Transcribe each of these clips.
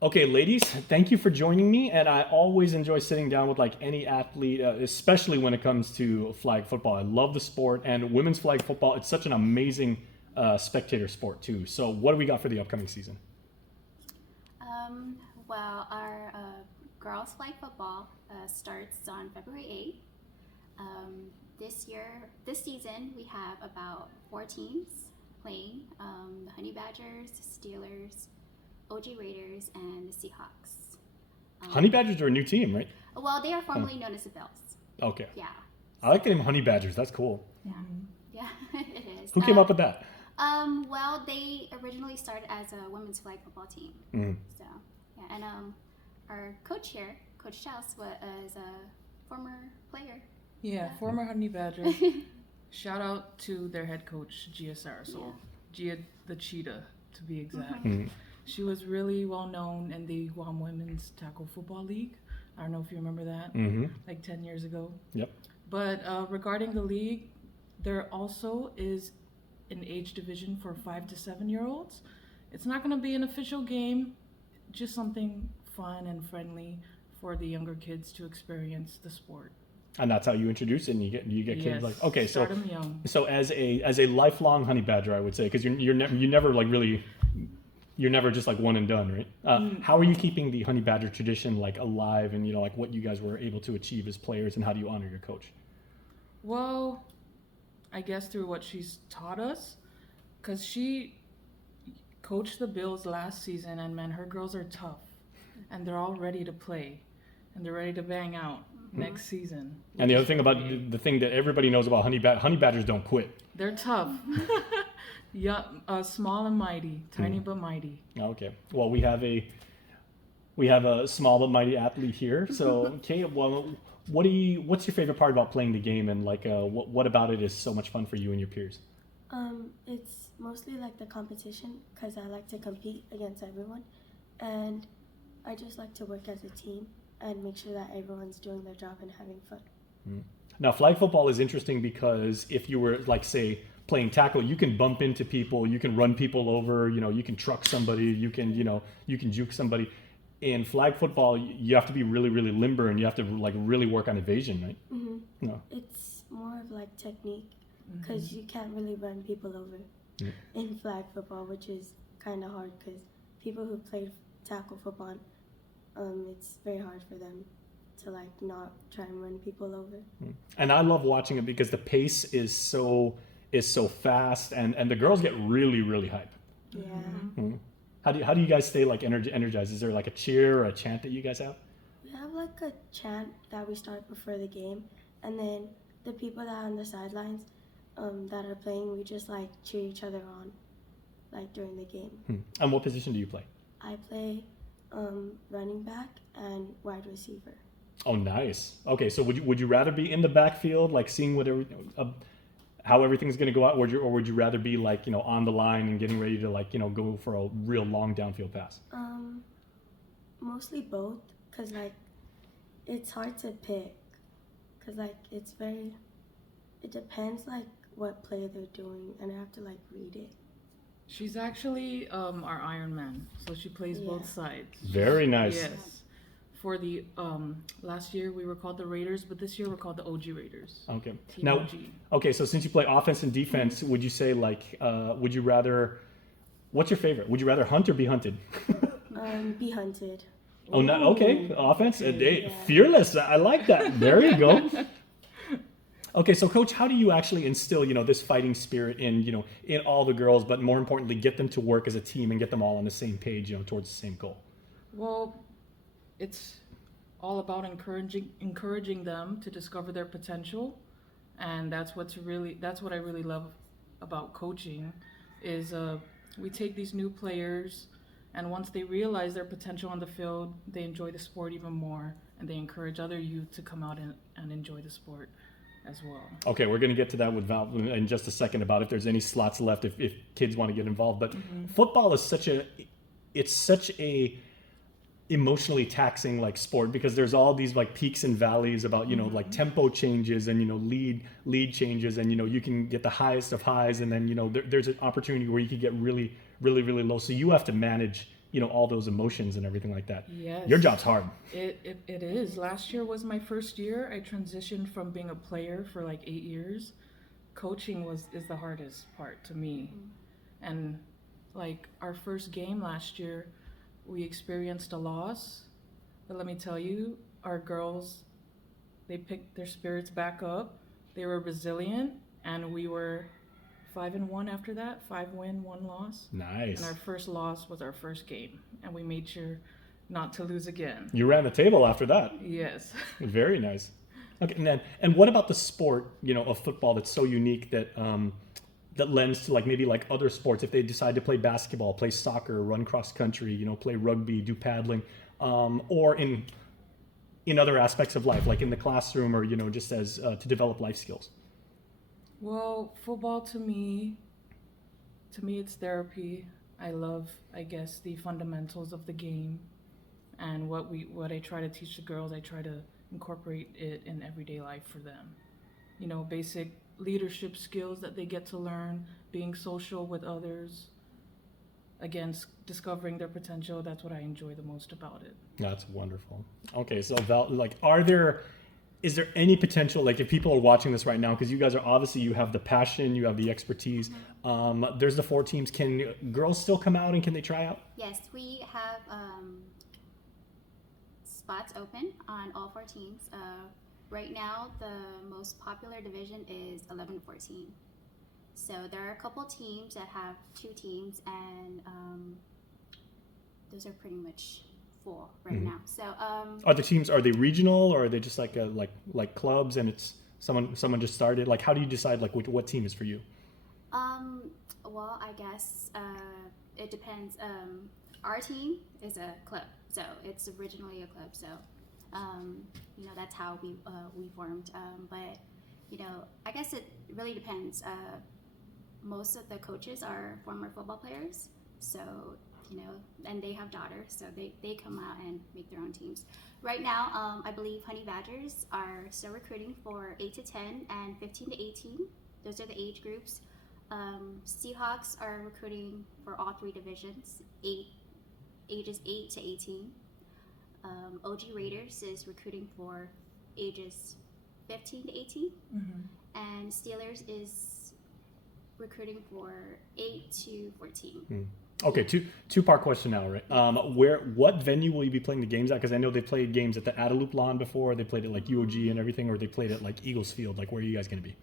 Okay, ladies, thank you for joining me. And I always enjoy sitting down with like any athlete, especially when it comes to flag football. I love the sport and women's flag football. It's such an amazing spectator sport too. So, what do we got for the upcoming season? Um, our girls flag football starts on February 8th. This season, we have about four teams playing: the Honey Badgers, Steelers, OG Raiders, and the Seahawks. Honey Um, Badgers are a new team, right? well, they are Oh, formerly known as the Bills. okay. Yeah. I like the name Honey Badgers. That's cool. Yeah, yeah, it is. Who came up with that? Well, they originally started as a women's flag football team. Mm. So, yeah, and our coach here, Coach Chels, was a former player. Yeah, Yeah. former Honey Badger. Shout out to their head coach, GSR. So, Gia the Cheetah, to be exact. Mm. She was really well known in the Guam Women's Tackle Football League. I don't know if you remember that, Mm-hmm. like 10 years ago. Yep. But regarding the league, there also is an age division for 5 to 7-year-olds. It's not going to be an official game, just something fun and friendly for the younger kids to experience the sport. And that's how you introduce it. And you get kids Yes, like, okay, start them young. so as a lifelong Honey Badger, I would say, because you never like really. You're never just like one and done, right? How are you keeping the Honey Badger tradition like alive, and like what you guys were able to achieve as players, and how do you honor your coach? Well, I guess through what she's taught us, because she coached the Bills last season, and man, her girls are tough, and they're all ready to play, and they're ready to bang out next season. And the which other is thing about gonna be- the thing that everybody knows about Honey Badgers don't quit. they're tough. Yeah, small and mighty, tiny but mighty. Okay, well we have a small but mighty athlete here. So okay, well, what's your favorite part about playing the game, and like what about it is so much fun for you and your peers? It's mostly like the competition because I like to compete against everyone, and I just like to work as a team and make sure that everyone's doing their job and having fun. Now, flag football is interesting because if you were like say playing tackle, you can bump into people, you can run people over, you can truck somebody, you can juke somebody. In flag football, you have to be really, really limber, and you have to like really work on evasion, right? No. It's more of like technique because you can't really run people over in flag football, which is kind of hard because people who play tackle football, it's very hard for them to like not try and run people over. And I love watching it because the pace is so fast, and the girls get really, really hype. Yeah. How do you guys stay like energized? Is there like a cheer or a chant that you guys have? We have like a chant that we start before the game, and then the people that are on the sidelines that are playing, we just like cheer each other on, like during the game. And what position do you play? I play running back and wide receiver. Oh, nice. Okay, so would you rather be in the backfield, like seeing how everything's going to go out, or would you rather be like on the line and getting ready to like go for a real long downfield pass? Mostly both, cause like it's hard to pick, cause like it depends like what play they're doing, and I have to like read it. She's actually our Iron Man, so she plays Yeah. both sides. Very nice. Yes. For the last year we were called the Raiders, but this year we're called the OG Raiders. Okay. Team Now, OG. okay, so since you play offense and defense, would you say like would you rather? What's your favorite? Would you rather hunt or be hunted? Be hunted. Oh, no. Okay, offense. Yeah. Fearless. I like that. There you go. Okay, so coach, how do you actually instill, this fighting spirit in all the girls, but more importantly, get them to work as a team and get them all on the same page, towards the same goal? Well, it's all about encouraging them to discover their potential, and that's what I really love about coaching is we take these new players, and once they realize their potential on the field, they enjoy the sport even more, and they encourage other youth to come out and enjoy the sport as well. Okay, we're going to get to that with Val in just a second about if there's any slots left if kids want to get involved. But football is such a emotionally taxing like sport because there's all these like peaks and valleys about like tempo changes and lead changes, and you can get the highest of highs, and then there's an opportunity where you could get really, really, really low. So you have to manage all those emotions and everything like that. Yes. Your job's hard. It is. Last year was my first year. I transitioned from being a player for like 8 years. Coaching is the hardest part to me. And like our first game last year, we experienced a loss. But let me tell you, our girls, they picked their spirits back up. They were resilient, and we were 5-1 after that. 5 win, 1 loss. Nice. And our first loss was our first game, and we made sure not to lose again. You ran the table after that. Yes. Very nice. Okay, and what about the sport, of football that's so unique that that lends to like maybe like other sports if they decide to play basketball, play soccer, run cross country, play rugby, do paddling, or in other aspects of life, like in the classroom or just as to develop life skills. Well, football to me it's therapy. I love, I guess, the fundamentals of the game, and what I try to teach the girls, I try to incorporate it in everyday life for them. Basic leadership skills that they get to learn, being social with others, again, discovering their potential. That's what I enjoy the most about it. That's wonderful. Okay, so Val, like, is there any potential, like if people are watching this right now, because you guys are obviously, you have the passion, you have the expertise, there's the 4 teams. Can girls still come out and can they try out? Yes, we have spots open on all 4 teams. Right now, the most popular division is 11-14. So there are a couple teams that have 2 teams, and those are pretty much full right now. So are they regional, or are they just like clubs and it's someone just started? Like, how do you decide like what team is for you? Well, I guess it depends. Our team is a club, so it's originally a club. So that's how we formed. But I guess it really depends. Most of the coaches are former football players, so and they have daughters, so they come out and make their own teams. Right now, I believe Honey Badgers are still recruiting for 8-10 and 15-18. Those are the age groups. Seahawks are recruiting for all 3 divisions, ages 8-18. OG Raiders is recruiting for ages 15-18, and Steelers is recruiting for 8-14. Okay, two-part question now, right? What venue will you be playing the games at? Because I know they played games at the Adelup Lawn before. They played at like UOG and everything, or they played at like Eagles Field. Like, where are you guys going to be?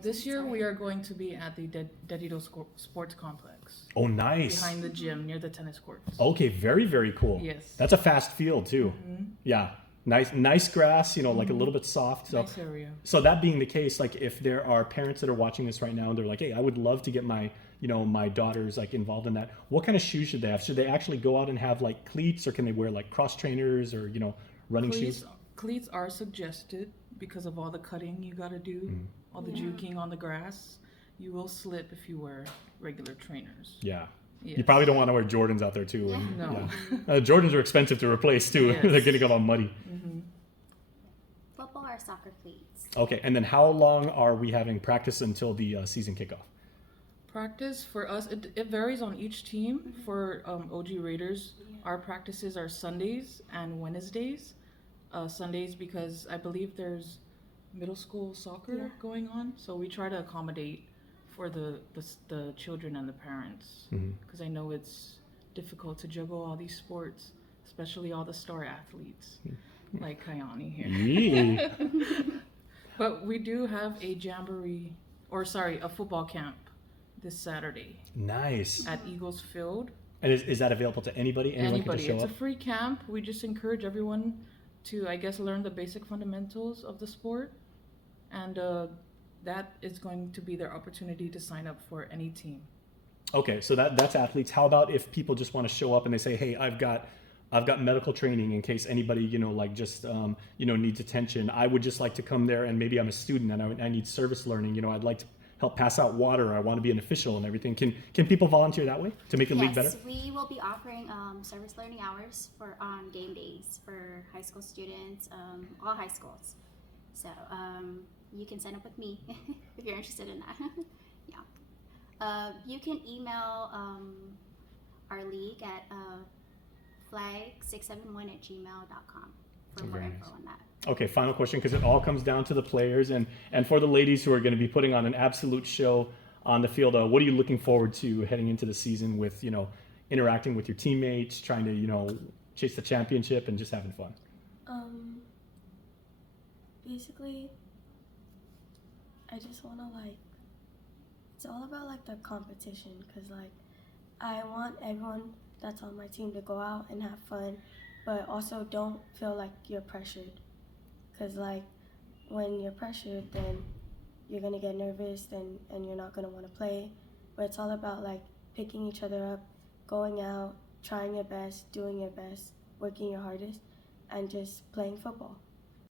This year we are going to be at the Dedito Sports Complex. Oh, nice. Behind the gym near the tennis courts. Okay, very, very cool. Yes. That's a fast field too. Yeah. Nice grass, like a little bit soft. So, nice area. So that being the case, like if there are parents that are watching this right now and they're like, hey, I would love to get my daughters like involved in that. What kind of shoes should they have? Should they actually go out and have like cleats, or can they wear like cross trainers or, running shoes? Cleats are suggested because of all the cutting you got to do, all the juking on the grass. You will slip if you wear regular trainers. Yeah. Yes. You probably don't want to wear Jordans out there too. Yeah. And, No. Jordans are expensive to replace too. Yes. They're getting all muddy. Football or soccer cleats. Okay, and then how long are we having practice until the season kickoff? Practice for us, it varies on each team. For OG Raiders, our practices are Sundays and Wednesdays. Sundays because I believe there's middle school soccer going on, so we try to accommodate for the children and the parents, because I know it's difficult to juggle all these sports, especially all the star athletes like Kayani here. Yeah. But we do have a a football camp this Saturday Nice. at Eagles Field. And is that available to anybody? Anyone can Anybody. just show It's up? a free camp. We just encourage everyone to, I guess, learn the basic fundamentals of the sport. And that is going to be their opportunity to sign up for any team. Okay, so that's athletes. How about if people just want to show up and they say, hey, I've got medical training in case anybody, needs attention. I would just like to come there, and maybe I'm a student and I need service learning. I'd like to help pass out water. I want to be an official and everything. Can people volunteer that way to make the league better? Yes, we will be offering service learning hours on game days for high school students, all high schools. So you can sign up with me if you're interested in that. Yeah. You can email our league at flag671@gmail.com for more Very info nice. on that. Okay, final question, because it all comes down to the players and for the ladies who are going to be putting on an absolute show on the field. What are you looking forward to heading into the season with, interacting with your teammates, trying to, chase the championship and just having fun? Basically, I just want to it's all about the competition, because I want everyone that's on my team to go out and have fun, but also don't feel like you're pressured, because when you're pressured, then you're going to get nervous and you're not going to want to play. But it's all about picking each other up, going out, trying your best, doing your best, working your hardest, and just playing football.